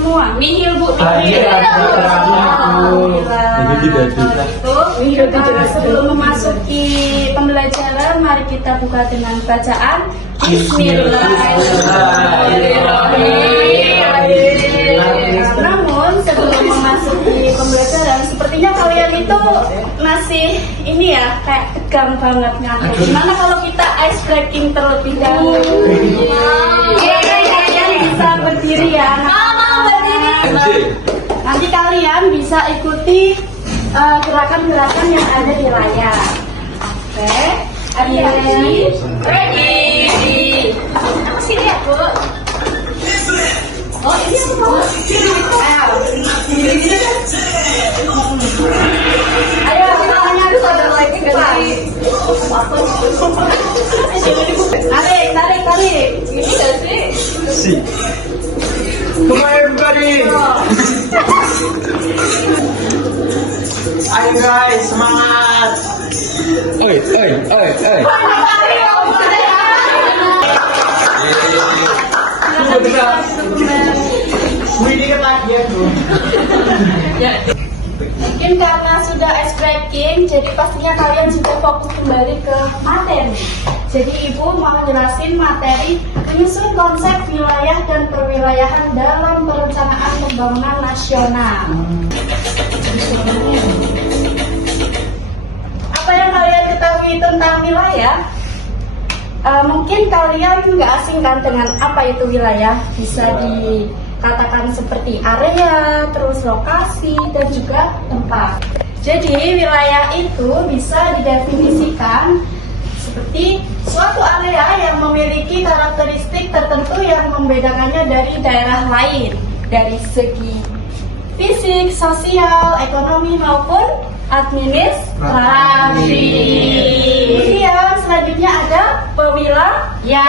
semua. Nihil Bu. Sebelum memasuki pembelajaran, mari kita buka dengan bacaan Bismillahirrahmanirrahim. Namun sebelum memasuki pembelajaran, sepertinya kalian itu masih ini ya, kayak tegang banget ngantuk. Gimana kalau kita ice breaking terlebih dahulu? Kalian bisa berdiri ya. Nanti kalian bisa ikuti gerakan-gerakan yang ada di layar. Oke, ready? Ready. Sini ya, Bu. Oh, ini apa? Ayo, tangannya harus ada lagi tarik. Ini gak sih? Si. Come on everybody. Ayo guys, semangat. Oi. Mungkin karena sudah ice breaking, jadi pastinya kalian sudah fokus kembali ke materi. Jadi Ibu mau jelasin materi menyusun konsep wilayah dan perwilayahan dalam perencanaan pembangunan nasional. Apa yang kalian ketahui tentang wilayah? Mungkin kalian nggak asing kan dengan apa itu wilayah? Bisa dikatakan seperti area, terus lokasi, dan juga tempat. Jadi wilayah itu bisa didefinisikan seperti suatu area yang memiliki karakteristik tertentu yang membedakannya dari daerah lain dari segi fisik, sosial, ekonomi maupun administrasi. Kemudian selanjutnya ada pewilayahan,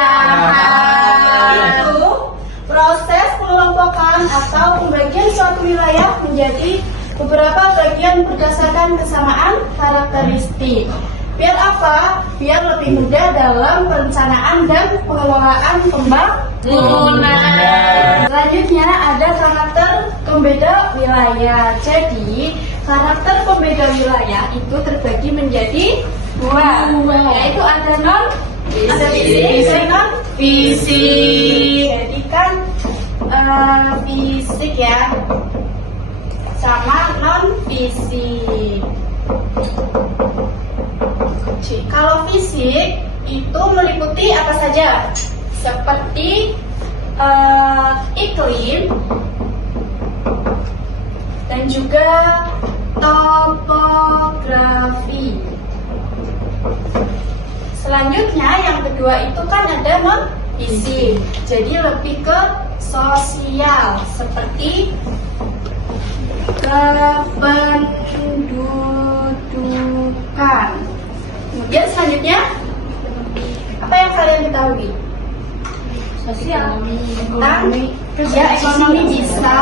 yaitu proses pengelompokan atau pembagian suatu wilayah menjadi beberapa bagian berdasarkan kesamaan karakteristik. Biar apa? Biar lebih mudah dalam perencanaan dan pengelolaan pembangunan. Selanjutnya ada karakter pembeda wilayah. Jadi karakter pembeda wilayah itu terbagi menjadi dua, yaitu ada fisik, ada non fisik. Jadi kan fisik ya, sama non fisik. Kalau fisik itu meliputi apa saja? Seperti iklim dan juga topografi. Selanjutnya yang kedua itu kan ada non fisik. Jadi lebih ke sosial seperti kependudukan. Kemudian selanjutnya apa yang kalian ketahui? Sosial. Ya, ekonomi bisa.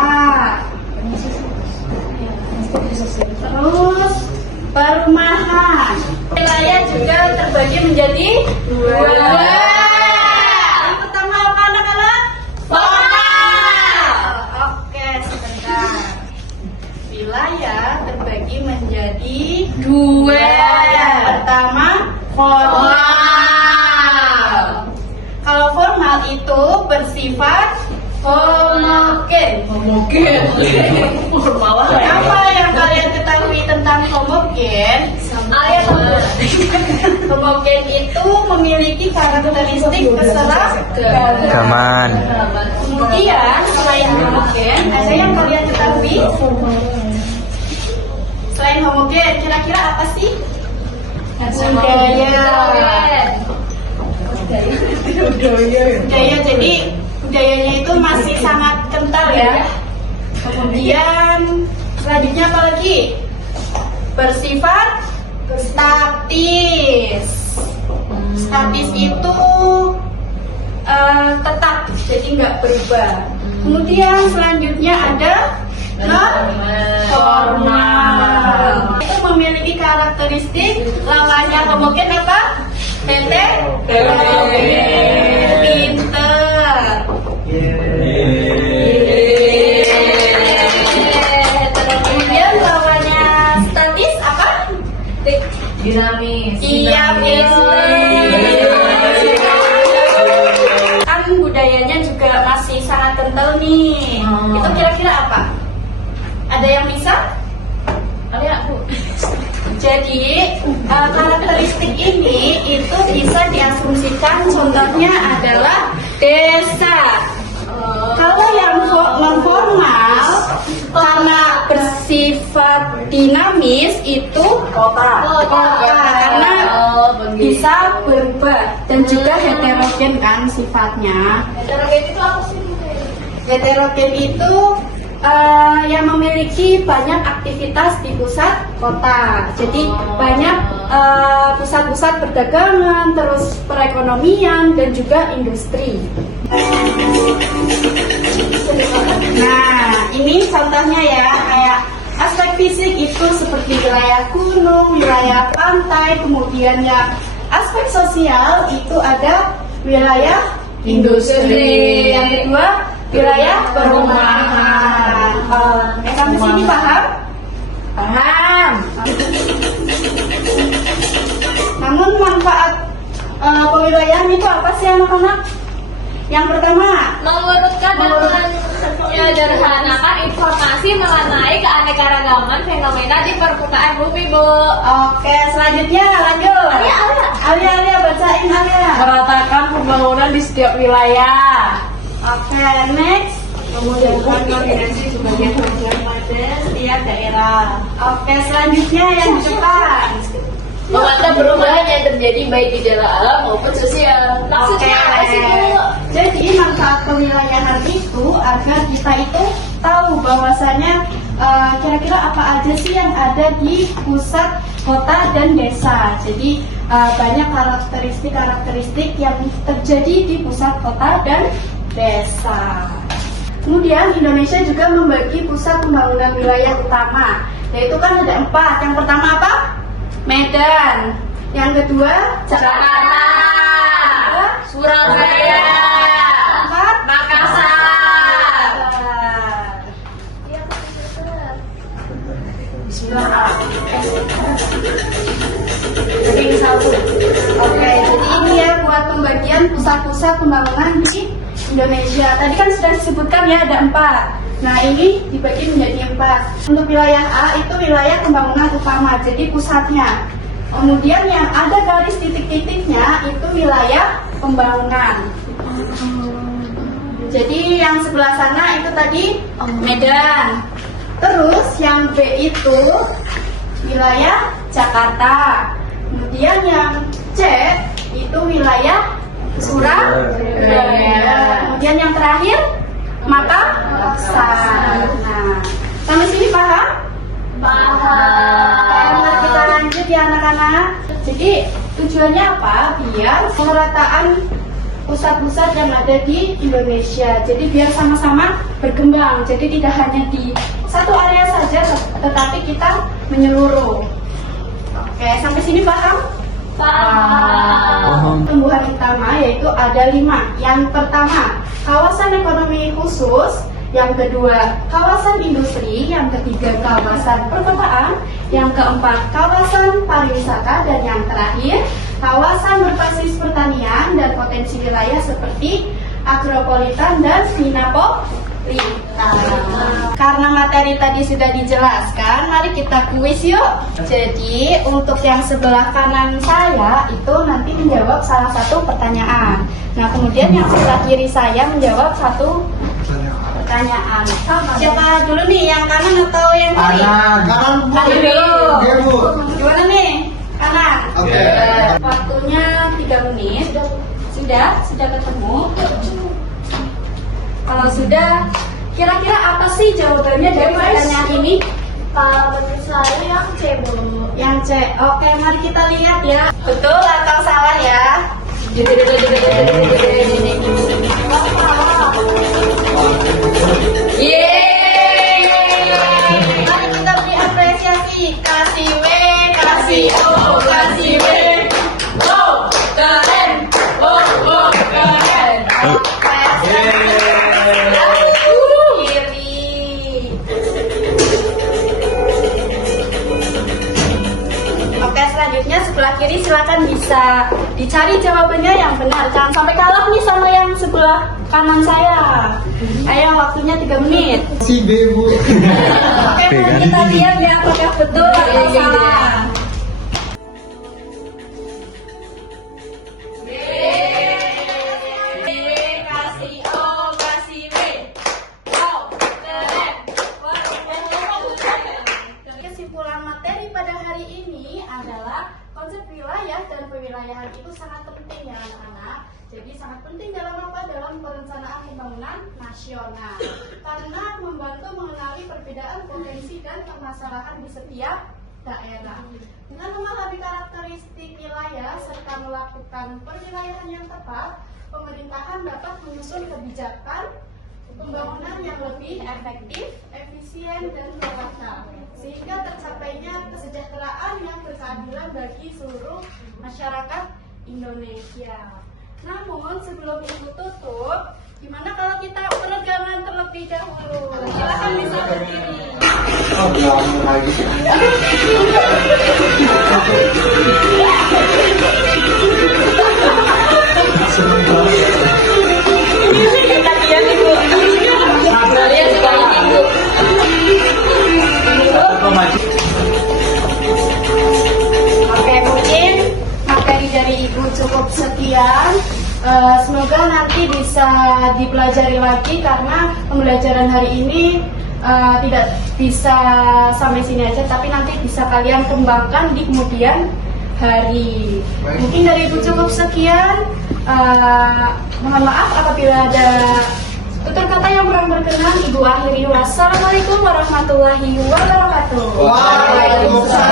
Terus perumahan. Wilayah juga terbagi menjadi dua. Yang pertama apa anak-anak? Formal. Oke, sebentar. Wilayah terbagi menjadi dua. Yang pertama formal. Kalau formal itu bersifat homogen. Apa yang kalian ketahui tentang homogen? Homogen itu memiliki karakteristik keseragaman. Kemudian selain homogen, ada yang kalian ketahui? Selain homogen, kira-kira apa sih? Budaya, jadi budayanya itu masih sangat kental ya. Kemudian selanjutnya apa lagi? Bersifat statis. Statis itu tetap, jadi nggak berubah. Kemudian selanjutnya ada formal. Itu memiliki karakteristik lawannya homogen apa? Pinter. dinamis. Iya, kan budayanya juga masih sangat kental nih. Itu kira-kira apa? Ada yang bisa? Ada aku. Jadi karakteristik ini itu bisa diasumsikan contohnya adalah desa. Kalau yang non formal karena bersifat dinamis itu kota karena bisa berubah dan juga heterogen kan sifatnya. Heterogen itu apa sih? Heterogen itu yang memiliki banyak aktivitas di pusat kota. Jadi banyak pusat-pusat perdagangan, terus perekonomian dan juga industri. Nah, ini contohnya ya, kayak aspek fisik itu seperti wilayah gunung, wilayah pantai, kemudian yang aspek sosial itu ada wilayah industri. Yang kedua, wilayah perumahan. Sampai sini paham? Paham. Namun manfaat pewilayahan itu apa sih anak-anak? Yang pertama, Mengurutkan dan menyederhanakan informasi mengenai keanekaragaman fenomena di permukaan bumi, Bu. oke, selanjutnya lanjut. Alia, bacain Alia. Meratakan pembangunan di setiap wilayah. Oke, next. Memudahkan koordinasi sebagai program pada setiap daerah. Oke, selanjutnya yang di depan. Memantau perubahan yang terjadi baik di dalam alam maupun sosial. Maksudnya apa sih, Bu? Jadi manfaat kewilayahan itu agar kita itu tahu bahwasanya kira-kira apa aja sih yang ada di pusat kota dan desa. Jadi banyak karakteristik yang terjadi di pusat kota dan desa. Kemudian Indonesia juga membagi pusat pembangunan wilayah utama, yaitu kan ada 4. Yang pertama apa? Medan. Yang kedua Jakarta, Surabaya, Keempat Makassar. Jadi satu. Oke, jadi ini ya buat pembagian pusat-pusat pembangunan di Indonesia. Tadi kan sudah disebutkan ya ada 4. Nah ini dibagi menjadi 4. Untuk wilayah A itu wilayah pembangunan utama, jadi pusatnya. Kemudian yang ada garis titik-titiknya itu wilayah pembangunan. Jadi yang sebelah sana itu tadi Medan. Terus yang B itu wilayah Jakarta. Kemudian yang C itu wilayah Surabaya. Kemudian yang terakhir Makassar. Nah, sampai sini paham? Paham. Nah, kita lanjut ya anak-anak. Jadi tujuannya apa? Biar pemerataan pusat-pusat yang ada di Indonesia. Jadi biar sama-sama berkembang. Jadi tidak hanya di satu area saja, tetapi kita menyeluruh. Oke, sampai sini paham? Paham. Tumbuhan utama yaitu ada 5. Yang pertama, kawasan ekonomi khusus. Yang kedua, kawasan industri. Yang ketiga, kawasan perkotaan. Yang keempat, kawasan pariwisata. Dan yang terakhir, kawasan berbasis pertanian dan potensi wilayah seperti agropolitan dan sinapolitan. Karena materi tadi sudah dijelaskan, mari kita kuis yuk. Jadi untuk yang sebelah kanan saya itu nanti menjawab salah satu pertanyaan. Nah kemudian yang sebelah kiri saya menjawab satu pertanyaan. Siapa dulu nih, yang kanan atau yang kiri? Kanan Bu. Kanan dulu. Oke Bu. Gimana nih? Kanan. Oke. Waktunya 3 menit. Sudah ketemu. Kalau sudah, kira-kira apa sih jawabannya dari pertanyaan ini? Kalau menurut saya yang C, Bu. Yang C. Oke, mari kita lihat ya. Betul atau salah ya? Mari kita beri apresiasi. Kasih W, kasih O, kasih W. Keren. Keren. Oke, selanjutnya sebelah kiri silakan bisa dicari jawabannya yang benar. Jangan sampai kalah nih sama yang sebelah kanan saya. Ayo, waktunya 3 menit. Si B, Bu. Oke, mari kita lihat ya apakah betul atau salah. Kesimpulan materi pada hari ini adalah konsep wilayah dan pewilayahan itu sangat penting ya anak-anak. Jadi sangat penting dalam apa? Dalam perencanaan pembangunan nasional. Karena membantu mengenali perbedaan potensi dan permasalahan di setiap daerah. Dengan memahami karakteristik wilayah serta melakukan perwilayahan yang tepat, pemerintahan dapat menyusun kebijakan pembangunan yang lebih efektif, efisien, dan merata, sehingga tercapainya kesejahteraan yang berkeadilan bagi seluruh masyarakat Indonesia. Namun sebelum ibu tutup, gimana kalau kita peregangan terlebih dahulu? Silakan bisa berdiri. Oh, belum lagi. Seneng banget. Kalian ibu. Kalian sekali ibu. Oke, mungkin materi dari ibu cukup sekian. Semoga nanti bisa dipelajari lagi karena pembelajaran hari ini tidak bisa sampai sini aja, tapi nanti bisa kalian kembangkan di kemudian hari. Mungkin dari ibu cukup sekian. Mohon maaf apabila ada tutur kata yang kurang berkenan. Ibu akhiri. Wassalamualaikum warahmatullahi wabarakatuh. Waalaikumsalam.